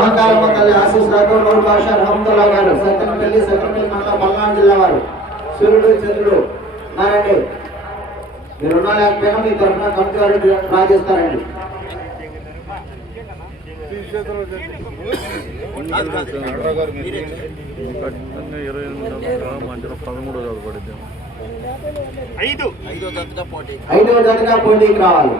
మహాకాలమ్మ తల్లి ఆశీస్సులతో నూరు భాష రహమతుల్లా గారు సత్యనపల్లి సత్యనపల్లి మండలం పల్నాడు జిల్లా వారు సూర్యుడు చంద్రుడు నారండి మీరు ఉన్నా లేకపోయినా మీ తరఫున కమిటీ వారు డ్రా చేస్తారండి ఇరవై ఎనిమిది వందల మధ్యలో పదమూడు పడిద్దాం ఐదు. ఐదో జతగా పోటీ ఐదవ జతగా పోటీకి రావాలి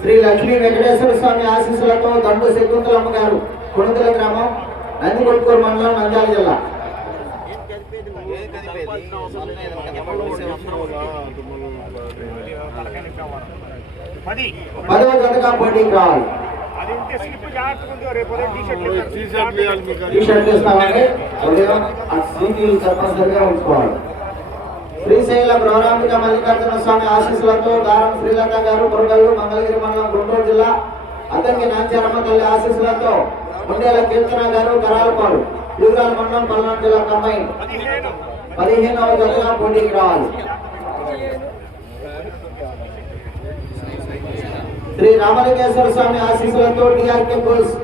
శ్రీ లక్ష్మీ వెంకటేశ్వర స్వామి ఆశీస్సులతో దండు శకుంతలమ్మ గారు కొణిదల గ్రామం నందికొట్కూరు మండలం నంద్యాల జిల్లా. పది. పదవ టీ షర్ట్లు ఇస్తామండి ఆ సీట్లు తప్పనిసరిగా ఉంచుకోవాలి. శ్రీశైల గౌరాంబిక మల్లికార్జున స్వామి ఆశీస్సులతో దారం శ్రీలత గారు కొరగల్లు మంగళగిరి మండలం గుంటూరు జిల్లా అతనికి నాంచారమ్మ తల్లి ఆశీస్సులతో ఉండేల కీర్తన గారు కరాలపాడు యూరాల మండలం పల్నాడు జిల్లా కంబైన్. పదిహేనవ జతగా పోటీకి రావాలి. శ్రీ రామలింగేశ్వర స్వామి ఆశీస్సులతో టిఆర్కే బుల్స్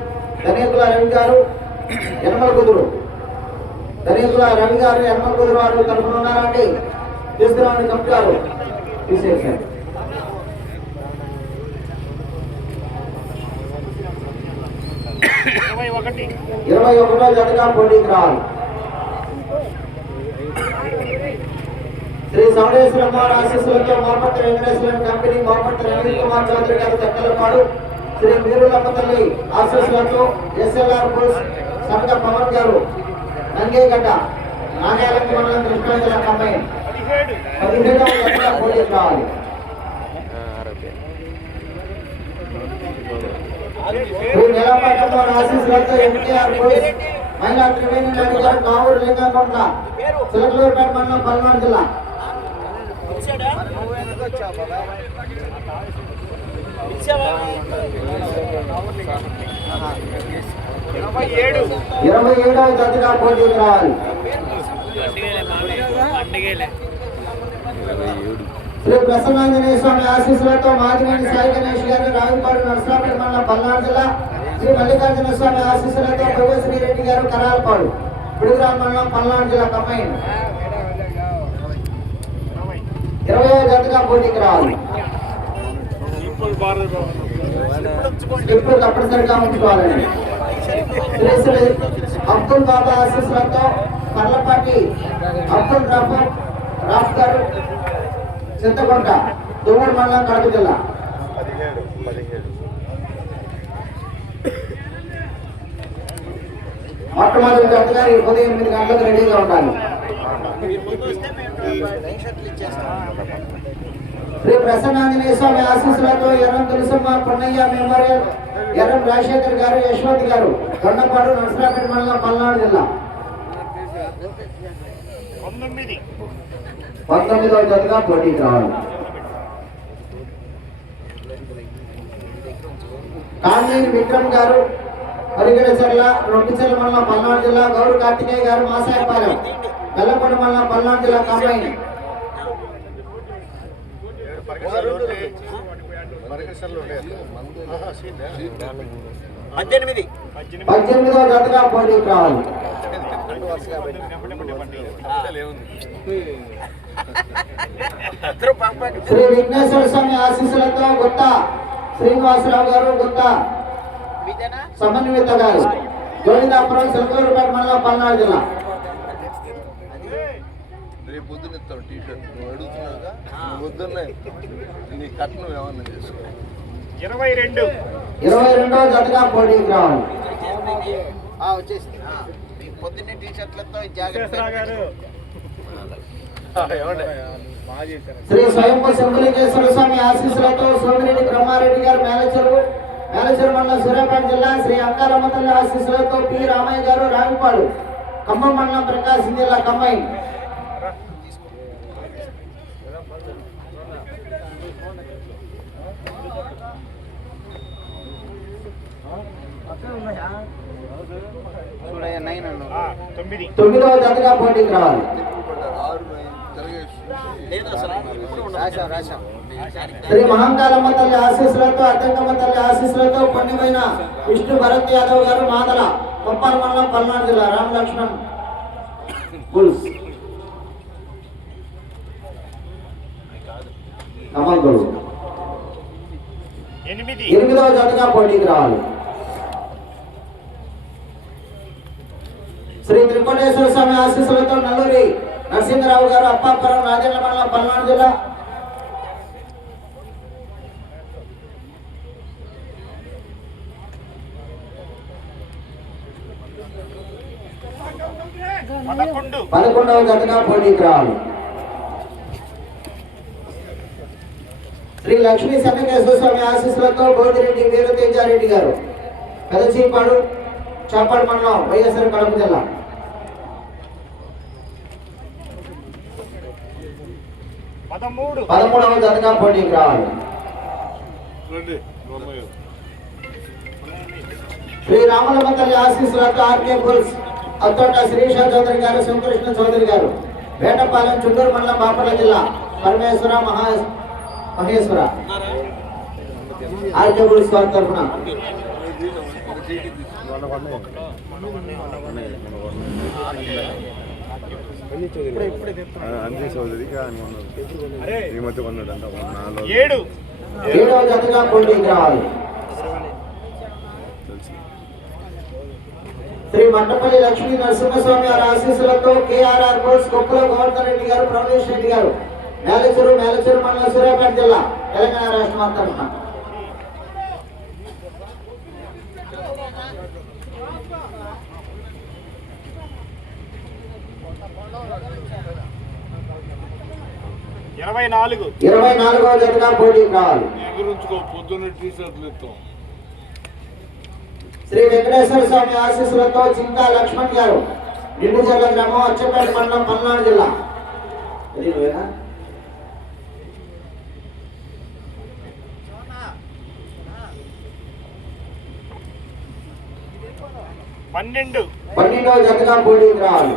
ధనేకుల రవి గారు యనమల కుదురు. ధనేకుల రవి గారు యనమల కుదురు వారు తరఫున ఉన్నారండి. తీసుకురావడానికి కమిటారు తీసేసారు ఇరవై ఒకటి. జతగా పోటీకి రావాలి. శ్రీ సౌడేశ్వర కుమార్ ఆశీస్సులతో మోపట్టి వెంకటేశ్వర కంపెనీ మోపట్టి రవీంద్ర కుమార్ చౌదరి గారు దక్కలపాడు శ్రీ వీరులమ్మ తల్లి ఆశీస్సులతో ఎస్ఎల్ఆర్ బుల్స్ సనక పవన్ గారు నంగేగడ్డ నాగాలంక మండలం కృష్ణా జిల్లా పదిహేడవ జతగా పోటీకి రావాలి శ్రీ నిలపేటలో ఆశీస్సులతో ఎన్టీఆర్ బుల్స్ మహిళా త్రివేణి నాయుడు గారు కావూరు లింగంకొండ చిలకలూరుపేట మండలం పల్నాడు జిల్లా ఇరవై ఏడు. ఇరవై ఏడవ జతగా పోటీకి రావాలి. శ్రీ ప్రసన్నాంజనేయ స్వామి ఆశీస్సులతో మాదినేని సాయి గణేష్ గారు రావిపాడు నరసరాపేట మండలం పల్నాడు జిల్లా శ్రీ మల్లికార్జున స్వామి ఆశీస్సులతో భవ్యశ్రీ రెడ్డి గారు కరాలపాడు పిడుగురాల మండలం పల్నాడు జిల్లా కంబైన్ ఇరవై జతగా పోటీకి రావాలి. ఇప్పుడు తప్పనిసరిగా ఉంచుకోవాలండి. శ్రీ అబ్దుల్ బాబా ఆశీస్సులతో పర్లపాటి అబ్దుల్ రఫర్ రాఫ్ గారు చింతకొండ దువ్వూరు మండలం కడప జిల్లా. మొట్టమొదటి జతగా ఈ ఉదయం ఎనిమిది గంటలకు రెడీగా ఉండాలి. శ్రీ ప్రసన్నాంజనేయ స్వామి ఆశీస్సులతో ఎర్రం తులసమ్మ పొన్నయ్య మెమోరియల్ ఎర్రం రాజశేఖర్ గారు యశ్వంత్ గారు కొండపాడు నరసరాపేట మండలం పల్నాడు జిల్లా. పంతొమ్మిది పంతొమ్మిదవ జతగా పోటీకి రావాలి కామినేని విక్రమ్ గారు పరిగెడ చెర్ల రొట్టిచెర్ల మండలం పల్నాడు జిల్లా గౌరు కార్తికేయ గారు మాసాయపాలెం బెల్లకొండ మండలం పల్నాడు జిల్లా కంబైన్. పద్దెనిమిది. పద్దెనిమిదవ జతగా పోటీకి రావాలి శ్రీ విఘ్నేశ్వర స్వామి ఆశీస్సులతో గుత్త శ్రీనివాసరావు గారు గుత్త మీదేనా సమన్విత గారు. గోవిందాపురం సిల్కూరుపేట మండలం పల్నాడు జిల్లా. రేపు పొద్దున్న ఇస్తావు టీ షర్ట్ నువ్వు అడుగుతున్నావుగా? నువ్వు వద్దున్నాయి నీ కట్నం ఏమన్నా చేసుకో. ఇరవై రెండు. ఇరవై రెండవ జతగా పోటీకి రావాలి. వచ్చేసింది. ఆ, మీ పొద్దున్నే టీ షర్ట్లతో జాగ్రత్త శ్రీ స్వయంభూ శంభులింగేశ్వర స్వామి ఆశీస్సులతో సోమిరెడ్డి బ్రహ్మారెడ్డి గారు మేనేజరు మేనేజర్ మండలం సూర్యాపేట జిల్లా శ్రీ అంకారమ్మ తల్లి ఆశీస్సులతో పి రామయ్య గారు రావిపాడు ఖమ్మం మండలం ప్రకాశం జిల్లా తొమ్మిది తొమ్మిదవ జతగా పోటీకి రావాలి. శ్రీ మహంకాళమ్మ తల్లి ఆశీస్సులతో అద్దెంకమ్మ తల్లి ఆశీస్సులతో పొందిపోయిన విష్ణు భరత్ యాదవ్ గారు మాదల కొప్పాల మండలం పల్నాడు జిల్లా రామ లక్ష్మణ్ బుల్స్ ఎనిమిదవ జతగా పోటీకి రావాలి. శ్రీ త్రికోటేశ్వర స్వామి ఆశీస్సులతో నరసింహరావు గారు అప్పాపురం రాజన్న మండలం పల్నాడు జిల్లా. పదకొండవ జతగా పోటీకి రావాలి. శ్రీ లక్ష్మీ చెన్నకేశ్వర స్వామి ఆశీస్సులతో బోధిరెడ్డి వీరతేజారెడ్డి గారు పెదచీపాడు చాపాడు మండలం వైఎస్ఆర్ కడప జిల్లా. పదమూడవ జతగా పోటీకి రావాలి. శ్రీ రామలమ్మ తల్లి ఆశీస్సులతో ఆర్కే బుల్స్ అత్తోట శిరీష చౌదరి గారు శివకృష్ణ చౌదరి గారు. వేటపాలెం చుండూరు మండలం బాపట్ల జిల్లా పరమేశ్వర మహా మహేశ్వర. ఆర్కే బుల్స్ వారి తరఫున. అంజయ్ చౌదరికి ఆయన ఈ మధ్య కొన్నాడు ఏడు. ఏడవ జతగా పోటీకి రావాలి శ్రీ మంటపల్లి లక్ష్మీ నరసింహస్వామి వారి ఆశీస్సులతో K R R Bose Koppula Govardhan Reddy garu Pravanesh Reddy గారు మేలచూరు మేలచూరు మండల సూర్యాపేట జిల్లా తెలంగాణ రాష్ట్రం తరఫున ఇరవై నాలుగు. ఇరవై నాలుగవ జతగా పోటీకి రావాలి ఎగురుంచుకో పొద్దున్న టీ షర్ట్లు ఇస్తాం శ్రీ వెంకటేశ్వర స్వామి ఆశీస్సులతో చింతా లక్ష్మణ్ గారు నిండుజల్ల గ్రామం అచ్చపేట మండలం పల్నాడు జిల్లా? పన్నెండు. పన్నెండవ జతగా పోటీకి రావాలి.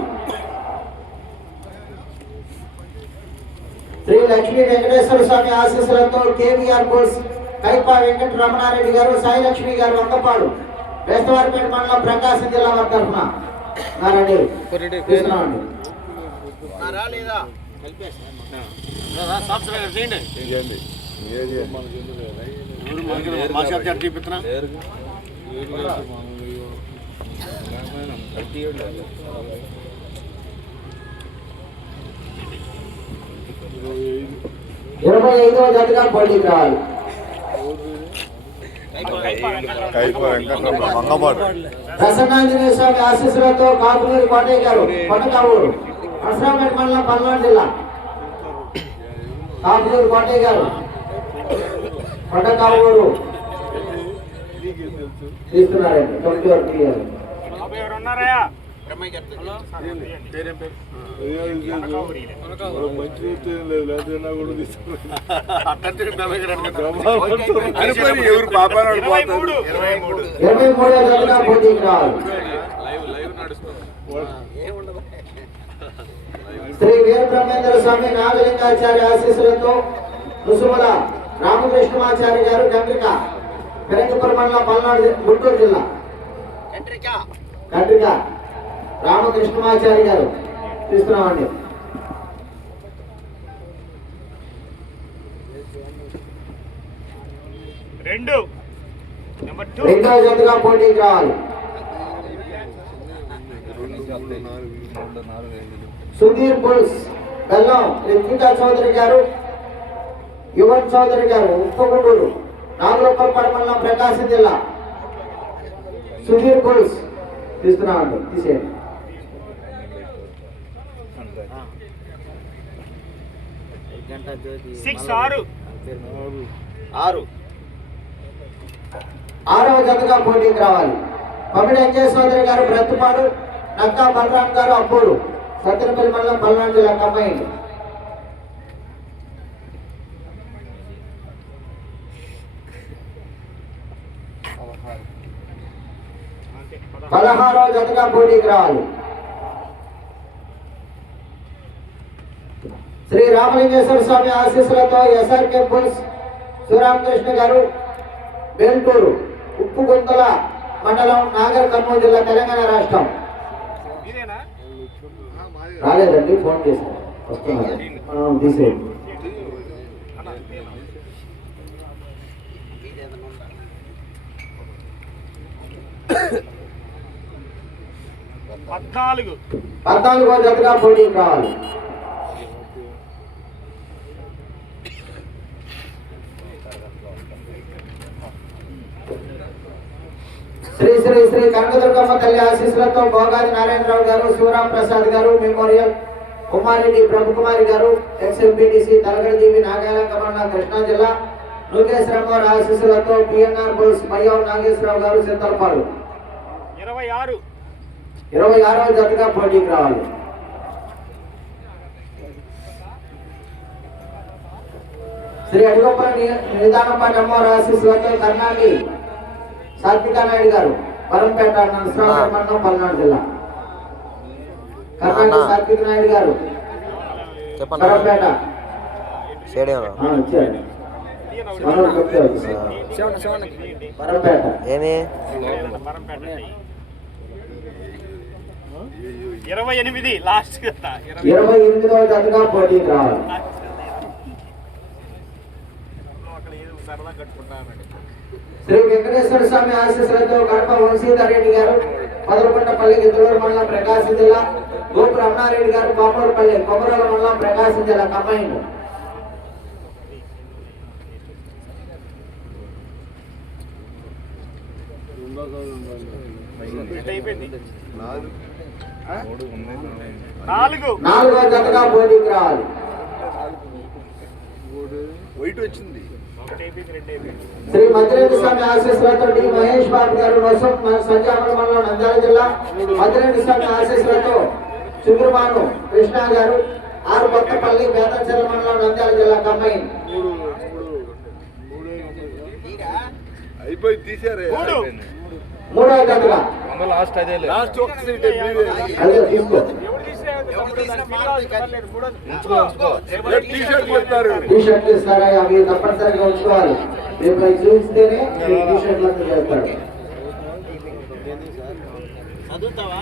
శ్రీ లక్ష్మీ వెంకటేశ్వర స్వామి ఆశీస్సులతో కేవీఆర్ బోస్ కైపా వెంకట రమణారెడ్డి గారు సాయి లక్ష్మి గారు వంగపాడు వేస్తవారిపేట మండలం ప్రకాశం జిల్లా వారి తరఫున ఇరవై ఐదవ జతగా రావాలి ప్రసన్నాంజనేయ స్వామి ఆశీస్సులతో కాకులూరి కోటయ్య గారు కొండకావూరు నరసరావుపేట మండలం పల్నాడు జిల్లా. కాకులూరి కోటయ్య గారు కొండకావూరు. తీసుకున్నారండి తొమ్మిది వరకు మంచి ఎవరు శ్రీ వీరబ్రహ్మేంద్ర స్వామి నాగలింగాచార్య ఆశీస్సులతో కుసుమల రామకృష్ణమాచార్య గారు గండ్రిక పెరంగపురం మండలం పల్నాడు గుంటూరు జిల్లా. ఎంట్రిక గండ్రిక రామకృష్ణమాచార్య గారు తీసుకున్నామండి రెండు. రెండవ జతగా పోటీకి రావాలి. సుధీర్ బుల్స్ బెల్లం రిత్వికా చౌదరి గారు యువన్ చౌదరి గారు ఉప్పగుండూరు నాగులప్పపడ మండలం ప్రకాశం జిల్లా. సుధీర్ బుల్స్ తీసుకున్నామండి తీసేయండి. సిక్స్ ఆరు. ఆరు. ఆరవ జతగా పోటీకి రావాలి. పమిడి అంజయ్ సోదరి గారు బ్రతుపాడు నక్కా బలరాం గారు అబ్బూరు. సత్యనపల్లి మండలం పల్నాడు జిల్లా పదహారు. పదహారవ జతగా పోటీకి రావాలి. శ్రీ రామలింగేశ్వర స్వామి ఆశీస్సులతో ఎస్ఆర్కే బుల్స్ శివరామకృష్ణ గారు బెంటూరు ఉప్పుగుంతల మండలం నాగర్ కర్నూలు జిల్లా తెలంగాణ రాష్ట్రం. రాలేదండి ఫోన్ చేశాను. వస్తున్నారు తీసేయండి. పద్నాలుగు. పద్నాలుగో జతగా పోటీకి రావాలి శ్రీ కనకదుర్గమ్మ తల్లి ఆశీస్సులతో భోగాది నారాయణరావు గారు శివరాం ప్రసాద్ గారు మెమోరియల్ కుమారెడ్డి బ్రహ్మకుమారి గారు ఎక్స్ఎంపీటీసీ తలగడదేవి నాగాలంకమన్న కృష్ణా జిల్లా లోకేశ్వరమ్మ ఆశీస్సులతో పిఎన్ఆర్ బోస్ మయ్యవ్ నాగేశ్వరరావు గారు చింతలపాడు ఇరవై ఆరు ఇరవై ఆరవ జతగా పోటీకి రావాలి. శ్రీ అడిగొప్ప నిదానపాటి అమ్మవారి ఆశీస్సులతో కర్ణాటి సాత్వికా నాయుడు గారు పరంపేట నరసరావు మండలం పల్నాడు జిల్లా. కర్ణాటి సాత్విక నాయుడు గారు. ఏమి? ఇరవై ఎనిమిది లాస్ట్ ఇరవై ఎనిమిదవ జతగా పోటీకి రావాలి. అక్కడ ఏదో సరదా కట్టుకుంటానండి శ్రీ వెంకటేశ్వర స్వామి ఆశీస్సులతో కడప వంశీధర్ రెడ్డి గారు పదకొండపల్లి గిద్దలూరు మండలం ప్రకాశం జిల్లా గోపు రమణారెడ్డి గారు పాపూరుపల్లి కొమరల మండలం ప్రకాశం జిల్లా నాలుగు. నాలుగు నాలుగో జతగా పోటీకి రావాలి. వైట్ వచ్చింది శ్రీ మద్రెడ్డి స్వామి ఆశీస్సులతో డి మహేష్ బాబు గారు నొసం సంజామల మండలం నంద్యాల జిల్లా మద్రెడ్డి స్వామి ఆశీస్సులతో చిగురుమాను కృష్ణ గారు ఆరు కొత్తపల్లి బేతంచెల్ల మండలం నంద్యాల జిల్లా కంబైన్ అయిపోయి తీసారే. మూడు. మూడో జతగా లాస్ట్ ఒక సీట్ అదే తీసుకో ఎవరు తీసే మూడో టీ షర్ట్ చెప్తారు టీ షర్ట్లు ఇస్తారా అవి తప్పనిసరిగా ఉంచుకోవాలి. రేపు అవి చూపిస్తేనే టీ షర్ట్లు చేస్తారు చదువుతావా?